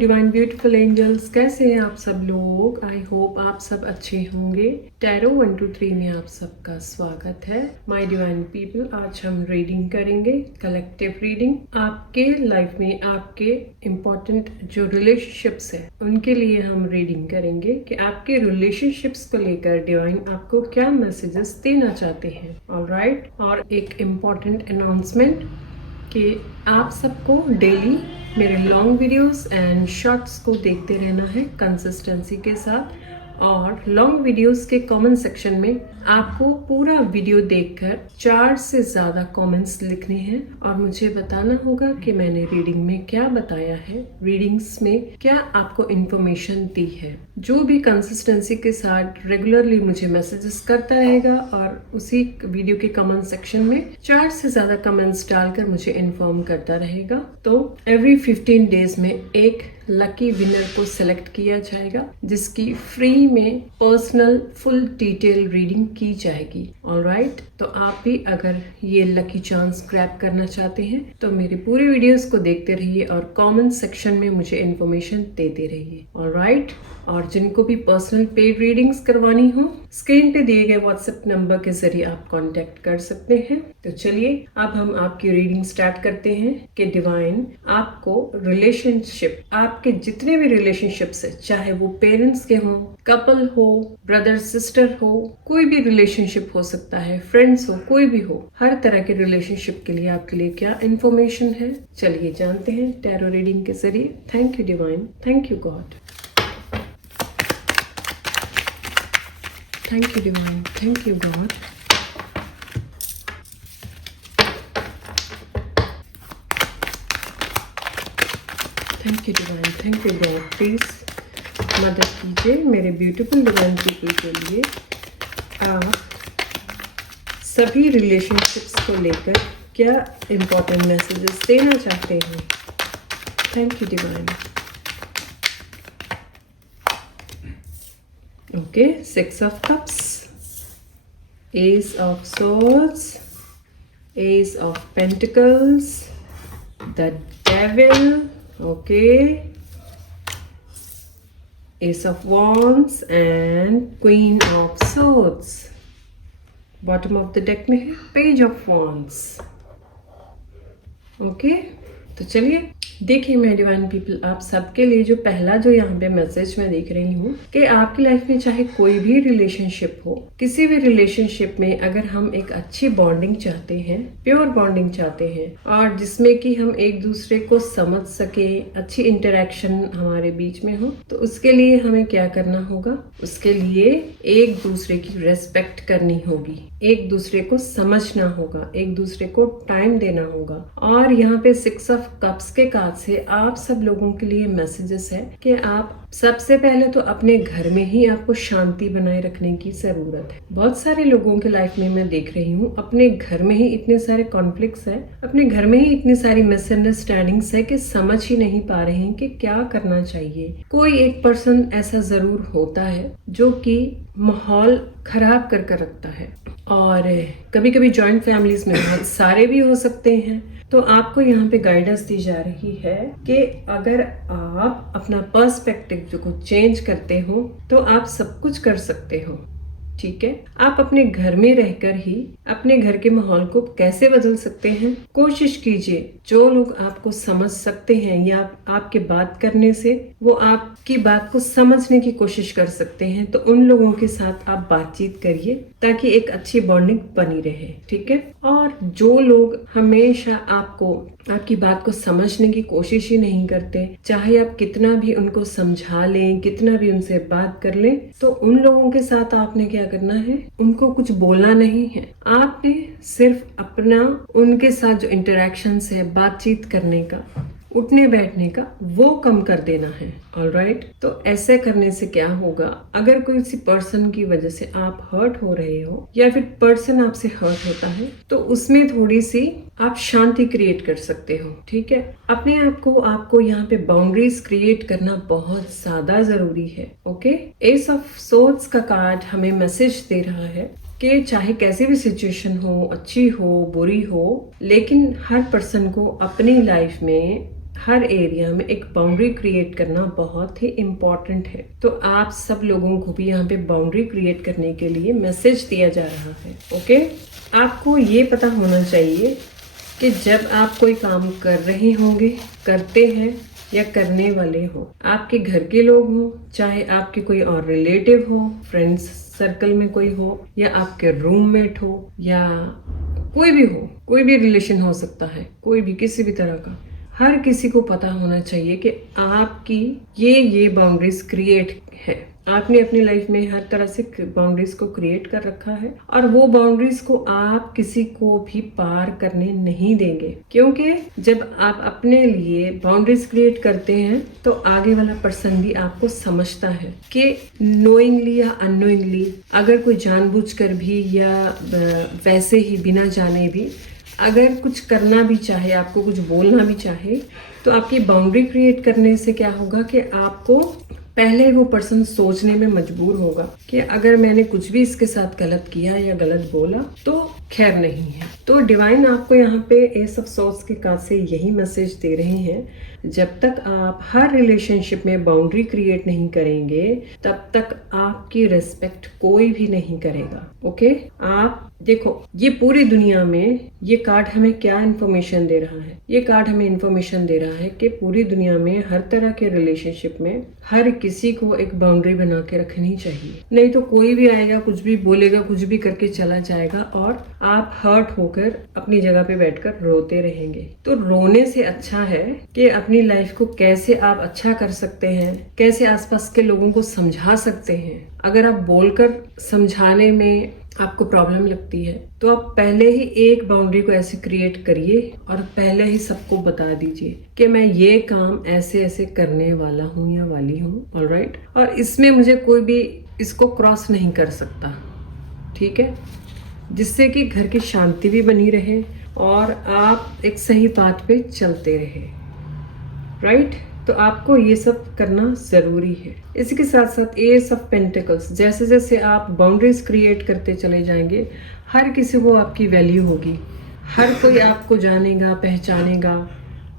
Divine beautiful angels, कैसे हैं आप सब लोग। आई होप आप सब अच्छे होंगे। टैरो 1 2 3 में आप सबका स्वागत है। माय डिवाइन पीपल, आज हम रीडिंग करेंगे, कलेक्टिव रीडिंग। आपके लाइफ में आपके इम्पोर्टेंट जो रिलेशनशिप्स है उनके लिए हम रीडिंग करेंगे कि आपके रिलेशनशिप्स को लेकर डिवाइन आपको क्या मैसेजेस देना चाहते हैं। ऑलराइट, और एक इम्पोर्टेंट अनाउंसमेंट कि आप सबको डेली मेरे लॉन्ग वीडियोस एंड शॉर्ट्स को देखते रहना है कंसिस्टेंसी के साथ। और लॉन्ग वीडियोस के कमेंट सेक्शन में आपको पूरा वीडियो देखकर 4 से ज़्यादा कमेंट्स लिखने हैं और मुझे बताना होगा कि मैंने रीडिंग में क्या बताया है, रीडिंग्स में क्या आपको इन्फॉर्मेशन दी है। जो भी कंसिस्टेंसी के साथ रेगुलरली मुझे मैसेजेस करता रहेगा और उसी वीडियो के कमेंट सेक्शन में 4 से ज़्यादा कमेंट्स डालकर मुझे इन्फॉर्म करता रहेगा, तो एवरी 15 डेज में एक लकी विनर को सिलेक्ट किया जाएगा जिसकी फ्री में पर्सनल फुल डिटेल रीडिंग की जाएगी। ऑलराइट, तो आप भी अगर ये लकी चांस ग्रैब करना चाहते हैं तो मेरे पूरे वीडियोस को देखते रहिए और कमेंट सेक्शन में मुझे इन्फॉर्मेशन देते रहिए। ऑलराइट, और जिनको भी पर्सनल पेड रीडिंग्स करवानी हो स्क्रीन पे दिए गए व्हाट्सएप नंबर के जरिए आप कांटेक्ट कर सकते हैं। तो चलिए अब हम आपकी रीडिंग स्टार्ट करते हैं कि डिवाइन आपको रिलेशनशिप, आपके जितने भी रिलेशनशिप्स है, चाहे वो पेरेंट्स के हों, कपल हो, ब्रदर सिस्टर हो, कोई भी रिलेशनशिप हो सकता है, फ्रेंड्स हो, कोई भी हो, हर तरह के रिलेशनशिप के लिए आपके लिए क्या इन्फॉर्मेशन है, चलिए जानते हैं टैरो रीडिंग के जरिए। Thank you divine, thank you God, thank you divine, thank you God. Thank you divine, thank you God. Please मदद कीजिए मेरे ब्यूटीफुल डिवाइन पीपल के लिए। आप सभी रिलेशनशिप्स को लेकर क्या इम्पोर्टेंट मैसेजेस देना चाहते हैं। Thank you divine. Okay, 6 of cups, Ace of swords, Ace of pentacles, the devil, okay, Ace of wands and Queen of swords. Bottom of the deck में है पेज ऑफ wands. ओके, तो चलिए देखिए मेरे divine people, आप सबके लिए जो पहला जो यहाँ पे मैसेज मैं देख रही हूँ कि आपकी लाइफ में चाहे कोई भी रिलेशनशिप हो, किसी भी रिलेशनशिप में अगर हम एक अच्छी बॉन्डिंग चाहते हैं, प्योर बॉन्डिंग चाहते हैं और जिसमें कि हम एक दूसरे को समझ सके, अच्छी इंटरेक्शन हमारे बीच में हो, तो उसके लिए हमें क्या करना होगा, उसके लिए एक दूसरे की रेस्पेक्ट करनी होगी, एक दूसरे को समझना होगा, एक दूसरे को टाइम देना होगा। और यहाँ पे 6 of cups के कार्ड से आप सब लोगों के लिए मैसेजेस है कि आप सबसे पहले तो अपने घर में ही आपको शांति बनाए रखने की जरूरत है। बहुत सारे लोगों के लाइफ में मैं देख रही हूँ अपने घर में ही इतने सारे कॉन्फ्लिक्ट्स है, अपने घर में ही इतनी सारी मिसअंडरस्टैंडिंग्स है कि समझ ही नहीं पा रहे हैं कि क्या करना चाहिए। कोई एक पर्सन ऐसा जरूर होता है जो कि माहौल खराब कर रखता है, और कभी कभी जॉइंट फैमिलीज में बहुत सारे भी हो सकते हैं। तो आपको यहाँ पे गाइडेंस दी जा रही है कि अगर आप अपना पर्सपेक्टिव जो को चेंज करते हो तो आप सब कुछ कर सकते हो। ठीक है, आप अपने घर में रहकर ही अपने घर के माहौल को कैसे बदल सकते हैं, कोशिश कीजिए। जो लोग आपको समझ सकते हैं या आपके बात करने से वो आपकी बात को समझने की कोशिश कर सकते हैं, तो उन लोगों के साथ आप बातचीत करिए ताकि एक अच्छी बॉन्डिंग बनी रहे। ठीक है, और जो लोग हमेशा आपकी बात को समझने की कोशिश ही नहीं करते, चाहे आप कितना भी उनको समझा लें, कितना भी उनसे बात कर लें, तो उन लोगों के साथ आपने क्या करना है, उनको कुछ बोलना नहीं है। आपने सिर्फ अपना उनके साथ जो इंटरेक्शंस है, बातचीत करने का, उठने बैठने का, वो कम कर देना है। ऑलराइट, तो ऐसे करने से क्या होगा, अगर कोई किसी पर्सन की वजह से आप हर्ट हो रहे हो या फिर पर्सन आपसे हर्ट होता है, तो उसमें थोड़ी सी आप शांति क्रिएट कर सकते हो। ठीक है, अपने आपको यहाँ पे बाउंड्रीज क्रिएट करना बहुत ज्यादा जरूरी है। ओके, एस ऑफ सोर्ड्स का कार्ड हमें मैसेज दे रहा है कि चाहे कैसी भी सिचुएशन हो, अच्छी हो, बुरी हो, लेकिन हर पर्सन को अपनी लाइफ में हर एरिया में एक बाउंड्री क्रिएट करना बहुत ही इम्पोर्टेंट है। तो आप सब लोगों को भी यहाँ पे बाउंड्री क्रिएट करने के लिए मैसेज दिया जा रहा है। ओके, आपको ये पता होना चाहिए कि जब आप कोई काम कर रहे होंगे, करते हैं या करने वाले हो, आपके घर के लोग हो, चाहे आपके कोई और रिलेटिव हो, फ्रेंड्स सर्कल में कोई हो, या आपके रूममेट हो, या कोई भी हो, कोई भी रिलेशन हो सकता है, कोई भी किसी भी तरह का, हर किसी को पता होना चाहिए कि आपकी ये बाउंड्रीज क्रिएट है। आपने अपनी लाइफ में हर तरह से बाउंड्रीज को क्रिएट कर रखा है और वो बाउंड्रीज को आप किसी को भी पार करने नहीं देंगे, क्योंकि जब आप अपने लिए बाउंड्रीज क्रिएट करते हैं तो आगे वाला पर्सन भी आपको समझता है कि नोइंगली या अननोइंगली, अगर कोई जानबूझकर भी या वैसे ही बिना जाने भी अगर कुछ करना भी चाहे, आपको कुछ बोलना भी चाहे, तो आपकी बाउंड्री क्रिएट करने से क्या होगा कि आपको पहले वो पर्सन सोचने में मजबूर होगा कि अगर मैंने कुछ भी इसके साथ गलत किया या गलत बोला तो खैर नहीं है। तो डिवाइन आपको यहाँ पे एस ऑफ सोर्ड्स के कार्ड से यही मैसेज दे रहे हैं, जब तक आप हर रिलेशनशिप में बाउंड्री क्रिएट नहीं करेंगे तब तक आपकी रिस्पेक्ट कोई भी नहीं करेगा। ओके, आप देखो ये पूरी दुनिया में ये कार्ड हमें क्या इन्फॉर्मेशन दे रहा है? ये कार्ड हमें इन्फॉर्मेशन दे रहा है कि पूरी दुनिया में हर तरह के रिलेशनशिप में हर किसी को एक बाउंड्री बना के रखनी चाहिए, नहीं तो कोई भी आएगा, कुछ भी बोलेगा, कुछ भी करके चला जाएगा और आप हर्ट होकर अपनी जगह पे बैठकर रोते रहेंगे। तो रोने से अच्छा है कि अपनी लाइफ को कैसे आप अच्छा कर सकते हैं, कैसे आसपास के लोगों को समझा सकते हैं। अगर आप बोलकर समझाने में आपको प्रॉब्लम लगती है तो आप पहले ही एक बाउंड्री को ऐसे क्रिएट करिए और पहले ही सबको बता दीजिए कि मैं ये काम ऐसे ऐसे करने वाला हूँ या वाली हूँ, ऑलराइट, और इसमें मुझे कोई भी इसको क्रॉस नहीं कर सकता, ठीक है, जिससे कि घर की शांति भी बनी रहे और आप एक सही बात पे चलते रहे, राइट। तो आपको ये सब करना जरूरी है। इसी के साथ साथ एस ऑफ पेंटिकल्स, जैसे जैसे आप बाउंड्रीज क्रिएट करते चले जाएंगे, हर किसी को आपकी वैल्यू होगी, हर कोई आपको जानेगा, पहचानेगा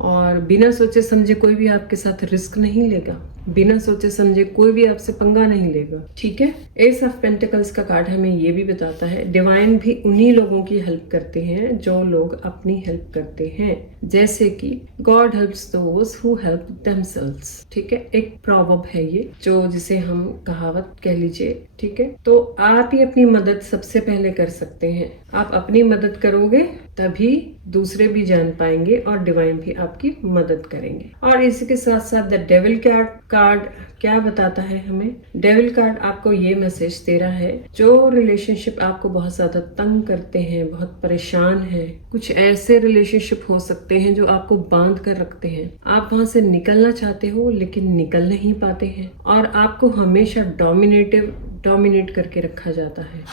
और बिना सोचे समझे कोई भी आपके साथ रिस्क नहीं लेगा, बिना सोचे समझे कोई भी आपसे पंगा नहीं लेगा, ठीक है। एस ऑफ पेंटिकल्स का कार्ड हमें ये भी बताता है डिवाइन भी उन्हीं लोगों की हेल्प करते हैं जो लोग अपनी हेल्प करते हैं, जैसे कि God helps those who help themselves, ठीक है। एक प्रॉवर्ब है ये, जो जिसे हम कहावत कह लीजिए, ठीक है। तो आप ही अपनी मदद सबसे पहले कर सकते हैं। आप अपनी मदद करोगे तभी दूसरे भी जान पाएंगे और डिवाइन भी आपकी मदद करेंगे। और इसी के साथ साथ द डेविल कार्ड क्या बताता है हमें? डेविल कार्ड आपको ये मैसेज दे रहा है, जो रिलेशनशिप आपको बहुत ज्यादा तंग करते हैं, बहुत परेशान है, कुछ ऐसे रिलेशनशिप हो सकते हैं जो आपको बांध कर रखते हैं, आप वहां से निकलना चाहते हो लेकिन निकल नहीं पाते हैं और आपको हमेशा डोमिनेट करके रखा जाता है,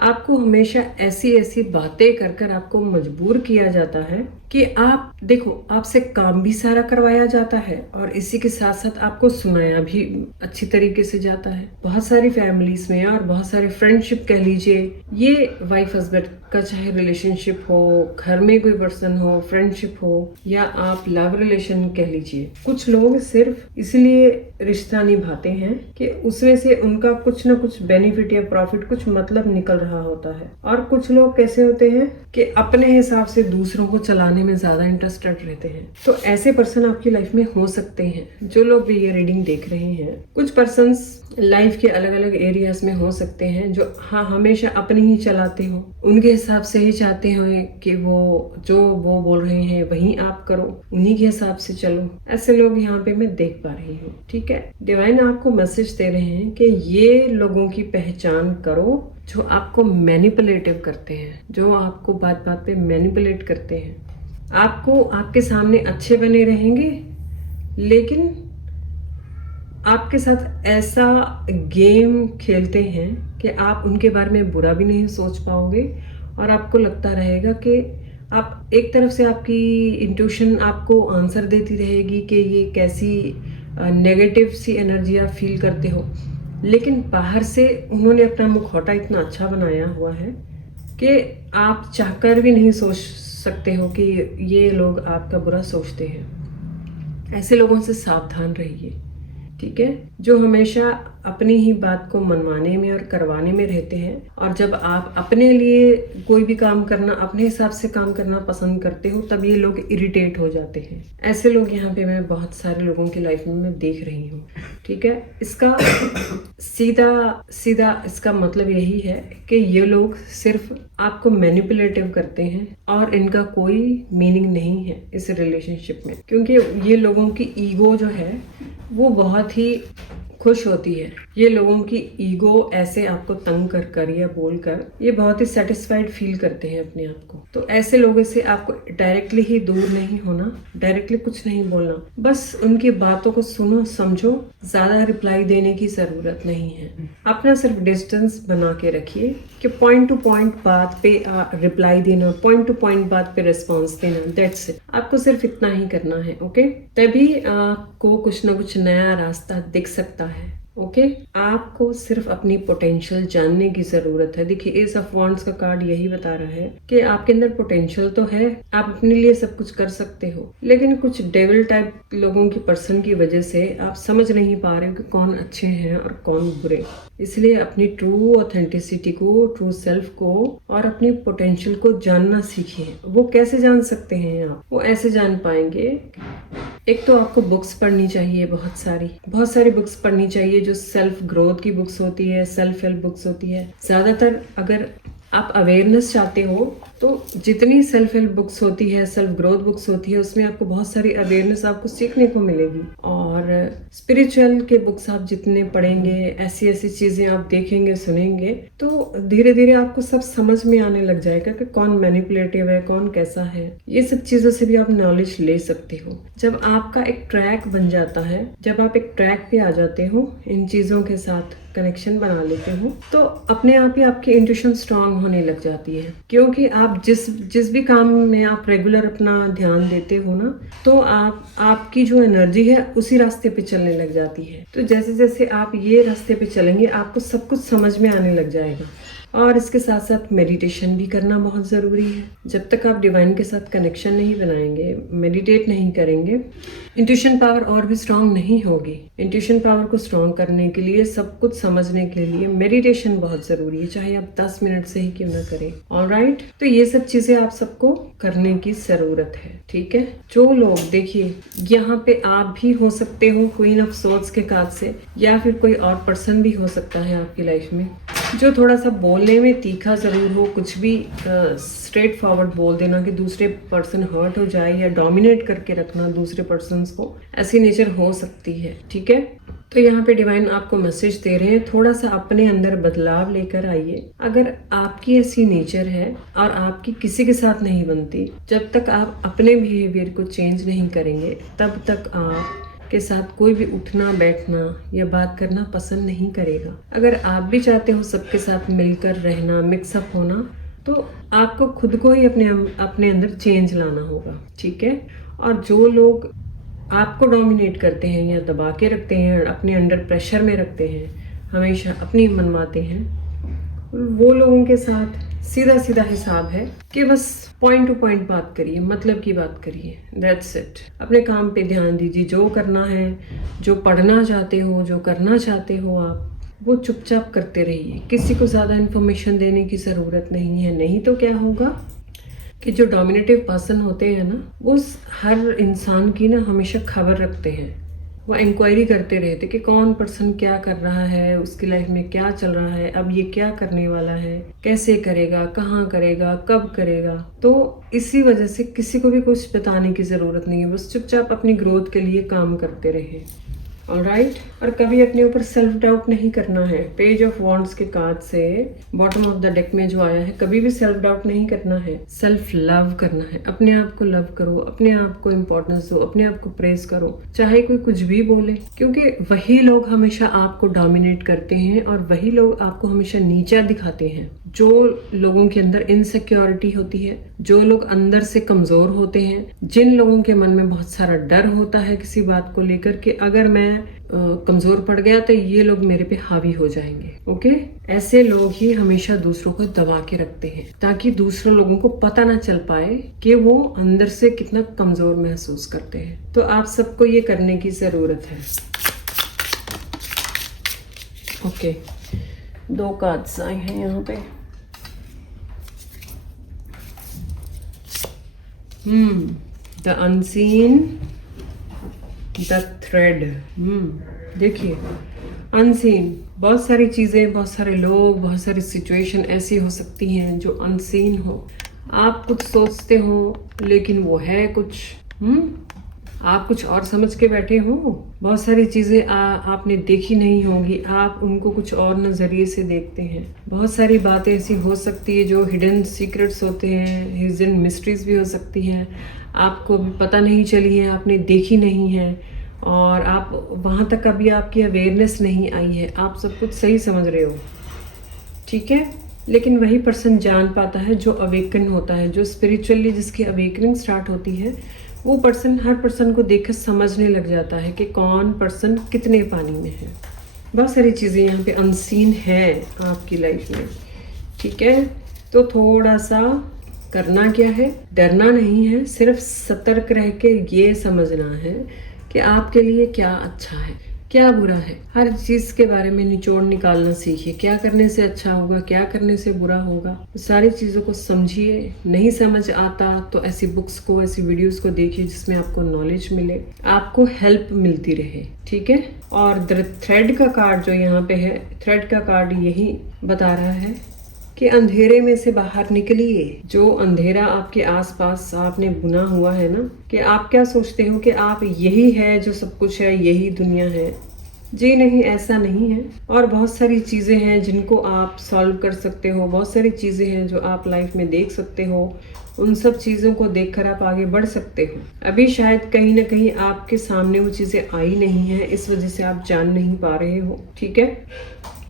आपको हमेशा ऐसी बातें कर कर आपको मजबूर किया जाता है कि आप देखो, आपसे काम भी सारा करवाया जाता है और इसी के साथ साथ आपको सुनाया भी अच्छी तरीके से जाता है। बहुत सारी फैमिलीज में और बहुत सारे फ्रेंडशिप कह लीजिए, ये वाइफ हस्बैंड का चाहे रिलेशनशिप हो, घर में कोई पर्सन हो, फ्रेंडशिप हो या आप लव रिलेशन कह लीजिए, कुछ लोग सिर्फ इसलिए रिश्ता निभाते हैं कि उसमें से उनका कुछ ना कुछ बेनिफिट या प्रॉफिट, कुछ मतलब निकल रहा होता है। और कुछ लोग कैसे होते हैं कि अपने हिसाब से दूसरों को चलाने में ज्यादा इंटरेस्टेड रहते हैं। तो ऐसे पर्सन आपकी लाइफ में हो सकते हैं। जो लोग भी ये रीडिंग देख रहे हैं, कुछ पर्सन्स लाइफ के अलग अलग एरियाज में हो सकते हैं जो हमेशा अपनी ही चलाते हो, उनके हिसाब से ही चाहते हो कि वो बोल रहे हैं वही आप करो, उन्हीं के हिसाब से चलो। ऐसे लोग यहाँ पे मैं देख पा रही हूँ, ठीक है। डिवाइन आपको मैसेज दे रहे हैं कि ये लोगों की पहचान करो जो आपको मैनिपुलेटिव करते हैं, जो आपको बात बात पे मैनिपुलेट करते हैं, आपको आपके सामने अच्छे बने रहेंगे लेकिन आपके साथ ऐसा गेम खेलते हैं कि आप उनके बारे में बुरा भी नहीं सोच पाओगे और आपको लगता रहेगा कि आप एक तरफ से आपकी इंट्यूशन आपको आंसर देती रहेगी कि ये कैसी नेगेटिव सी एनर्जी आप फील करते हो, लेकिन बाहर से उन्होंने अपना मुखौटा इतना अच्छा बनाया हुआ है कि आप चाहकर भी नहीं सोच सकते हो कि ये लोग आपका बुरा सोचते हैं। ऐसे लोगों से सावधान रहिए, ठीक है, जो हमेशा अपनी ही बात को मनवाने में और करवाने में रहते हैं। और जब आप अपने लिए कोई भी काम करना, अपने हिसाब से काम करना पसंद करते हो, तब ये लोग इरिटेट हो जाते हैं। ऐसे लोग यहाँ पे मैं बहुत सारे लोगों की लाइफ में मैं देख रही हूँ, ठीक है। इसका सीधा इसका मतलब यही है कि ये लोग सिर्फ आपको मैनिपुलेटिव करते हैं और इनका कोई मीनिंग नहीं है इस रिलेशनशिप में, क्योंकि ये लोगों की ईगो जो है वो बहुत ही खुश होती है। ये लोगों की ईगो ऐसे आपको तंग कर कर या बोल कर ये बहुत ही सेटिस्फाइड फील करते हैं अपने आप को। तो ऐसे लोगों से आपको डायरेक्टली ही दूर नहीं होना, डायरेक्टली कुछ नहीं बोलना, बस उनकी बातों को सुनो, समझो, ज्यादा रिप्लाई देने की जरूरत नहीं है। अपना सिर्फ डिस्टेंस बना के रखिए कि पॉइंट टू पॉइंट बात पे रिप्लाई देना, पॉइंट टू पॉइंट बात पे रिस्पॉन्स देना, दैट्स इट। आपको सिर्फ इतना ही करना है, ओके। तभी आपको कुछ ना कुछ नया रास्ता दिख सकता है, ओके। आपको सिर्फ अपनी पोटेंशियल जानने की जरूरत है। देखिए, एस ऑफ वॉन्ड्स का कार्ड यही बता रहा है कि आपके अंदर पोटेंशियल तो है, आप अपने लिए सब कुछ कर सकते हो, लेकिन कुछ डेविल टाइप लोगों की पर्सन की वजह से आप समझ नहीं पा रहे हो कि कौन अच्छे हैं और कौन बुरे। इसलिए अपनी ट्रू ऑथेंटिसिटी को, ट्रू सेल्फ को और अपनी पोटेंशियल को जानना सीखिए। वो कैसे जान सकते हैं आप? वो ऐसे जान पाएंगे, एक तो आपको बुक्स पढ़नी चाहिए, बहुत सारी बुक्स पढ़नी चाहिए जो सेल्फ ग्रोथ की बुक्स होती है, सेल्फ हेल्प बुक्स होती है। ज्यादातर अगर आप अवेयरनेस चाहते हो तो जितनी सेल्फ हेल्प बुक्स होती है, सेल्फ ग्रोथ बुक्स होती है, उसमें आपको बहुत सारी अवेयरनेस आपको सीखने को मिलेगी। और स्पिरिचुअल के बुक्स आप जितने पढ़ेंगे, ऐसी चीजें आप देखेंगे, सुनेंगे, तो धीरे धीरे आपको सब समझ में आने लग जाएगा कि कौन मैनिपुलेटिव है, कौन कैसा है। ये सब चीजों से भी आप नॉलेज ले सकते हो। जब आपका एक ट्रैक बन जाता है, जब आप एक ट्रैक पे आ जाते हो, इन चीजों के साथ कनेक्शन बना लेते हो, तो अपने आप ही आपकी इंट्यूशन स्ट्रांग होने लग जाती है। क्योंकि आप जिस भी काम में आप रेगुलर अपना ध्यान देते हो ना, तो आपकी जो एनर्जी है उसी रास्ते पे चलने लग जाती है। तो जैसे जैसे आप ये रास्ते पे चलेंगे, आपको सब कुछ समझ में आने लग जाएगा। और इसके साथ साथ मेडिटेशन भी करना बहुत ज़रूरी है। जब तक आप डिवाइन के साथ कनेक्शन नहीं बनाएंगे, मेडिटेट नहीं करेंगे, इंट्यूशन पावर और भी स्ट्रांग नहीं होगी। इंट्यूशन पावर को स्ट्रांग करने के लिए, सब कुछ समझने के लिए मेडिटेशन बहुत ज़रूरी है, चाहे आप 10 मिनट से ही क्यों ना करें। ऑलराइट, तो ये सब चीज़ें आप सबको करने की ज़रूरत है, ठीक है। जो लोग, देखिए यहाँ पे आप भी हो सकते हो क्वीन ऑफ सोर्ड्स के कार्ड से, या फिर कोई और पर्सन भी हो सकता है आपकी लाइफ में जो थोड़ा सा बोलने में तीखा जरूर हो, कुछ भी स्ट्रेट फॉरवर्ड बोल देना कि दूसरे पर्सन हर्ट हो जाए, या डोमिनेट करके रखना दूसरे पर्सन को, ऐसी नेचर हो सकती है, ठीक है। तो यहाँ पे डिवाइन आपको मैसेज दे रहे हैं, थोड़ा सा अपने अंदर बदलाव लेकर आइए। अगर आपकी ऐसी नेचर है और आपकी किसी के साथ नहीं बनती, जब तक आप अपने बिहेवियर को चेंज नहीं करेंगे, तब तक आप के साथ कोई भी उठना बैठना या बात करना पसंद नहीं करेगा। अगर आप भी चाहते हो सबके साथ मिलकर रहना, मिक्सअप होना, तो आपको खुद को ही अपने अंदर चेंज लाना होगा, ठीक है। और जो लोग आपको डोमिनेट करते हैं या दबा के रखते हैं, अपने अंडर प्रेशर में रखते हैं, हमेशा अपनी मनवाते हैं, वो लोगों के साथ सीधा सीधा हिसाब है कि बस पॉइंट टू पॉइंट बात करिए, मतलब की बात करिए, दैट्स इट। अपने काम पे ध्यान दीजिए, जो करना है, जो पढ़ना चाहते हो, जो करना चाहते हो आप, वो चुपचाप करते रहिए। किसी को ज़्यादा इन्फॉर्मेशन देने की ज़रूरत नहीं है। नहीं तो क्या होगा कि जो डोमिनेटिव पर्सन होते हैं ना, वो हर इंसान की ना हमेशा खबर रखते हैं। वो इंक्वायरी करते रहते कि कौन पर्सन क्या कर रहा है, उसकी लाइफ में क्या चल रहा है, अब ये क्या करने वाला है, कैसे करेगा, कहाँ करेगा, कब करेगा। तो इसी वजह से किसी को भी कुछ बताने की ज़रूरत नहीं है, बस चुपचाप अपनी ग्रोथ के लिए काम करते रहे। ऑलराइट, और कभी अपने ऊपर सेल्फ डाउट नहीं करना है। पेज ऑफ वॉन्ड्स के कार्ड से बॉटम ऑफ द डेक में जो आया है, कभी भी सेल्फ डाउट नहीं करना है, सेल्फ लव करना है। अपने आप को लव करो, अपने आप को इम्पोर्टेंस दो, अपने आप को प्रेज करो, चाहे कोई कुछ भी बोले, क्योंकि वही लोग हमेशा आपको डोमिनेट करते हैं और वही लोग आपको हमेशा नीचा दिखाते हैं। जो लोगों के अंदर इनसिक्योरिटी होती है, जो लोग अंदर से कमजोर होते हैं, जिन लोगों के मन में बहुत सारा डर होता है किसी बात को लेकर कि अगर मैं कमजोर पड़ गया तो ये लोग मेरे पे हावी हो जाएंगे। ओके, ऐसे लोग ही हमेशा दूसरों को दबा के रखते हैं ताकि दूसरे लोगों को पता ना चल पाए कि वो अंदर से कितना कमजोर महसूस करते हैं। तो आप सबको ये करने की जरूरत है। ओके, 2 कार्ड्स आए हैं यहाँ पे। The unseen, the thread. देखिए, अनसीन, बहुत सारी चीजें, बहुत सारे लोग, बहुत सारी सिचुएशन ऐसी हो सकती हैं जो अनसीन हो। आप कुछ सोचते हो लेकिन वो है कुछ, आप कुछ और समझ के बैठे हो। बहुत सारी चीजें आपने देखी नहीं होंगी, आप उनको कुछ और नजरिए से देखते हैं। बहुत सारी बातें ऐसी हो सकती है जो हिडन सीक्रेट्स होते हैं, हिडन मिस्ट्रीज भी हो सकती हैं, आपको अभी पता नहीं चली है, आपने देखी नहीं है, और आप वहां तक अभी आपकी अवेयरनेस नहीं आई है। आप सब कुछ सही समझ रहे हो, ठीक है, लेकिन वही पर्सन जान पाता है जो अवेकन होता है, जो स्पिरिचुअली जिसकी अवेकनिंग स्टार्ट होती है। वो पर्सन हर पर्सन को देखकर समझने लग जाता है कि कौन पर्सन कितने पानी में है। बहुत सारी चीज़ें यहाँ पे अनसीन है आपकी लाइफ में, ठीक है। तो थोड़ा सा करना क्या है, डरना नहीं है, सिर्फ सतर्क रह के ये समझना है कि आपके लिए क्या अच्छा है, क्या बुरा है। हर चीज के बारे में निचोड़ निकालना सीखिए। क्या करने से अच्छा होगा, क्या करने से बुरा होगा, तो सारी चीजों को समझिए। नहीं समझ आता तो ऐसी बुक्स को, ऐसी वीडियोस को देखिए जिसमें आपको नॉलेज मिले, आपको हेल्प मिलती रहे, ठीक है। और थ्रेड का कार्ड जो यहाँ पे है, थ्रेड का कार्ड यही बता रहा है कि अंधेरे में से बाहर निकलिए। जो अंधेरा आपके आसपास आपने बुना हुआ है ना, कि आप क्या सोचते हो कि आप यही है जो सब कुछ है, यही दुनिया है। जी नहीं, ऐसा नहीं है। और बहुत सारी चीज़ें हैं जिनको आप सॉल्व कर सकते हो, बहुत सारी चीज़ें हैं जो आप लाइफ में देख सकते हो। उन सब चीज़ों को देखकर आप आगे बढ़ सकते हो। अभी शायद कहीं ना कहीं आपके सामने वो चीज़ें आई नहीं है, इस वजह से आप जान नहीं पा रहे हो, ठीक है।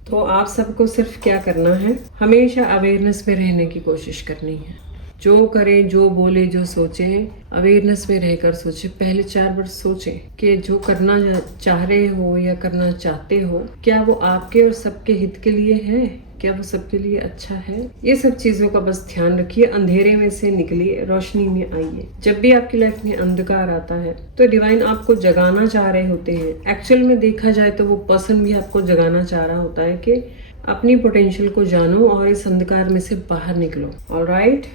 तो आप सबको सिर्फ क्या करना है, हमेशा अवेयरनेस में रहने की कोशिश करनी है। जो करें, जो बोले, जो सोचें, अवेयरनेस में रहकर सोचें। पहले 4 बार सोचें कि जो करना चाह रहे हो या करना चाहते हो, क्या वो आपके और सबके हित के लिए है, क्या वो सबके लिए अच्छा है। ये सब चीजों का बस ध्यान रखिए। अंधेरे में से निकलिए, रोशनी में आइए। जब भी आपकी लाइफ में अंधकार आता है तो डिवाइन आपको जगाना चाह रहे होते हैं। एक्चुअल में देखा जाए तो वो पर्सन भी आपको जगाना चाह रहा होता है कि अपनी पोटेंशियल को जानो और इस अंधकार में से बाहर निकलो। ऑलराइट,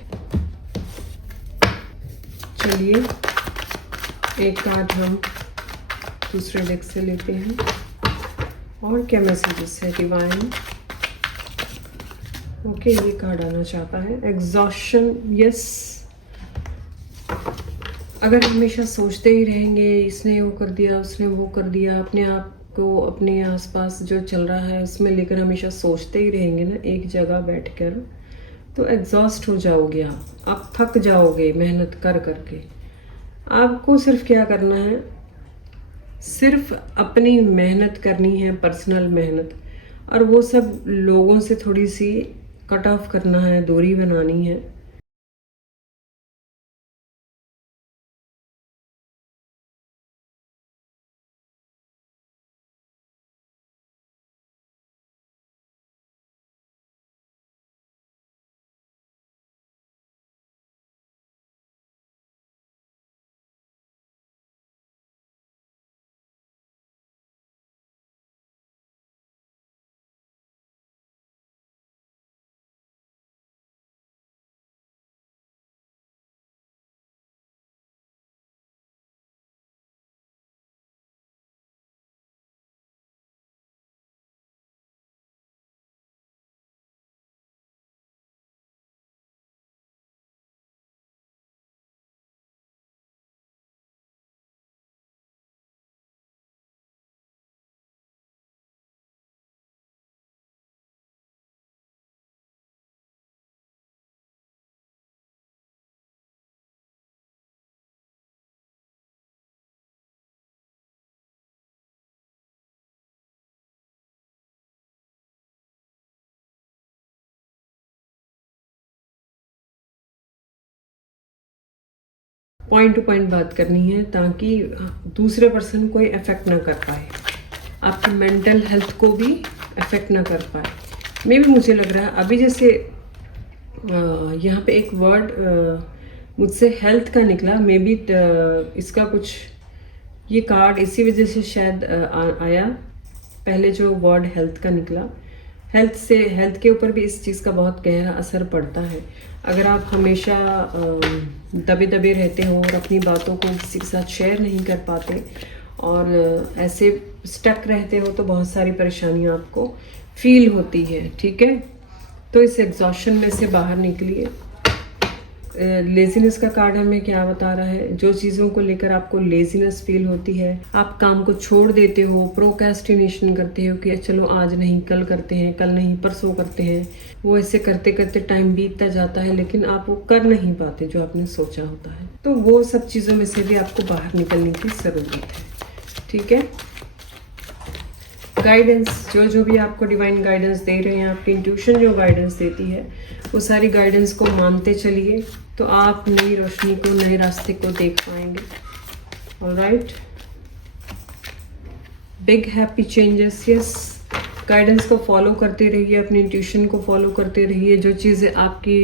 चलिए एक कार्ड हम दूसरे डेक से लेते हैं। और क्या मैसेजेस है डिवाइन। ओके, ये कार्ड आना चाहता है एग्जॉशन। यस, अगर हमेशा सोचते ही रहेंगे इसने वो कर दिया, उसने वो कर दिया, अपने आप को, अपने आसपास जो चल रहा है उसमें लेकर हमेशा सोचते ही रहेंगे ना एक जगह बैठकर, तो एग्जॉस्ट हो जाओगे आप थक जाओगे मेहनत कर करके। आपको सिर्फ क्या करना है, सिर्फ अपनी मेहनत करनी है, पर्सनल मेहनत, और वो सब लोगों से थोड़ी सी कट ऑफ करना है, दूरी बनानी है। पॉइंट टू पॉइंट बात करनी है ताकि दूसरे पर्सन कोई इफेक्ट ना कर पाए। आपकी मेंटल हेल्थ को भी अफेक्ट ना कर पाए। मे भी मुझे लग रहा है अभी जैसे यहाँ पे एक वर्ड मुझसे हेल्थ का निकला, मे बी इसका कुछ ये कार्ड इसी वजह से शायद आया। पहले जो वर्ड हेल्थ का निकला, हेल्थ के ऊपर भी इस चीज़ का बहुत गहरा असर पड़ता है। अगर आप हमेशा दबे दबे रहते हो और अपनी बातों को किसी के साथ शेयर नहीं कर पाते और ऐसे स्टक रहते हो तो बहुत सारी परेशानियां आपको फील होती है। ठीक है, तो इस एग्जॉशन में से बाहर निकलिए। लेजीनेस का कार्ड हमें क्या बता रहा है? जो चीज़ों को लेकर आपको लेजीनेस फील होती है, आप काम को छोड़ देते हो, प्रोक्रेस्टिनेशन करते हो कि चलो आज नहीं कल करते हैं, कल नहीं परसों करते हैं। वो ऐसे करते करते टाइम बीतता जाता है लेकिन आप वो कर नहीं पाते जो आपने सोचा होता है। तो वो सब चीज़ों में से भी आपको बाहर निकलने की ज़रूरत है। ठीक है, गाइडेंस जो भी आपको डिवाइन गाइडेंस दे रहे हैं, आपकी इंट्यूशन जो गाइडेंस देती है, वो सारी गाइडेंस को मानते चलिए तो आप नई रोशनी को, नए रास्ते को देख पाएंगे। Alright, big happy changes. Yes, guidance को फॉलो करते रहिए, अपनी इंट्यूशन को फॉलो करते रहिए। जो चीज़ें आपकी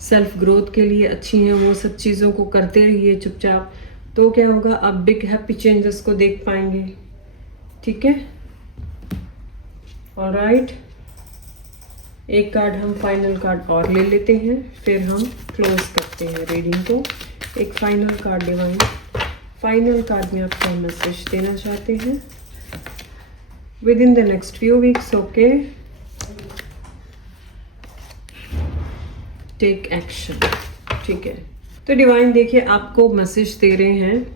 सेल्फ ग्रोथ के लिए अच्छी हैं वो सब चीज़ों को करते रहिए चुपचाप। तो क्या होगा, आप बिग हैप्पी चेंजेस को देख पाएंगे। ठीक है, ऑलराइट, एक कार्ड हम फाइनल कार्ड और ले लेते हैं, फिर हम क्लोज करते हैं रीडिंग को। एक final card divine, final card में आप क्या मैसेज देना चाहते हैं within the next few weeks? Okay, take action. ठीक है, तो डिवाइन देखिए आपको मैसेज दे रहे हैं,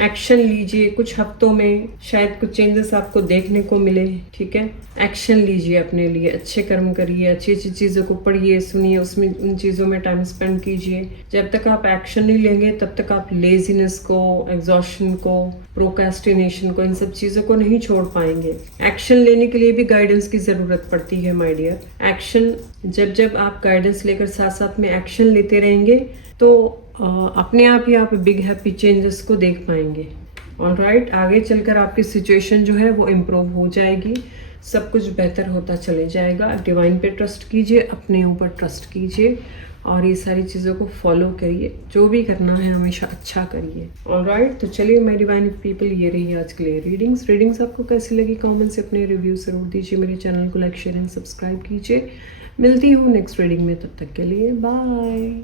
एक्शन लीजिए। कुछ हफ्तों में शायद कुछ चेंजेस आपको देखने को मिले। ठीक है, एक्शन लीजिए अपने लिए, अच्छे कर्म करिए, अच्छी अच्छी चीज़ों को पढ़िए, सुनिए, उसमें उन चीज़ों में टाइम स्पेंड कीजिए। जब तक आप एक्शन नहीं लेंगे तब तक आप लेजीनेस को, एग्जॉशन को, प्रोक्रेस्टिनेशन को, इन सब चीज़ों को नहीं छोड़ पाएंगे। एक्शन लेने के लिए भी गाइडेंस की ज़रूरत पड़ती है माय डियर। एक्शन जब आप गाइडेंस लेकर साथ साथ में एक्शन लेते रहेंगे तो अपने आप ही आप बिग हैप्पी चेंजेस को देख पाएंगे। ऑलराइट, आगे चलकर आपकी सिचुएशन जो है वो इम्प्रूव हो जाएगी, सब कुछ बेहतर होता चले जाएगा। डिवाइन पे ट्रस्ट कीजिए, अपने ऊपर ट्रस्ट कीजिए और ये सारी चीज़ों को फॉलो करिए। जो भी करना है हमेशा अच्छा करिए। ऑलराइट, तो चलिए माय डिवाइन पीपल, ये रही आज के लिए रीडिंग्स आपको कैसी लगी कमेंट से अपने रिव्यू जरूर दीजिए। मेरे चैनल को लाइक, शेयर एंड सब्सक्राइब कीजिए। मिलती हूँ नेक्स्ट रीडिंग में, तब तक के लिए बाय।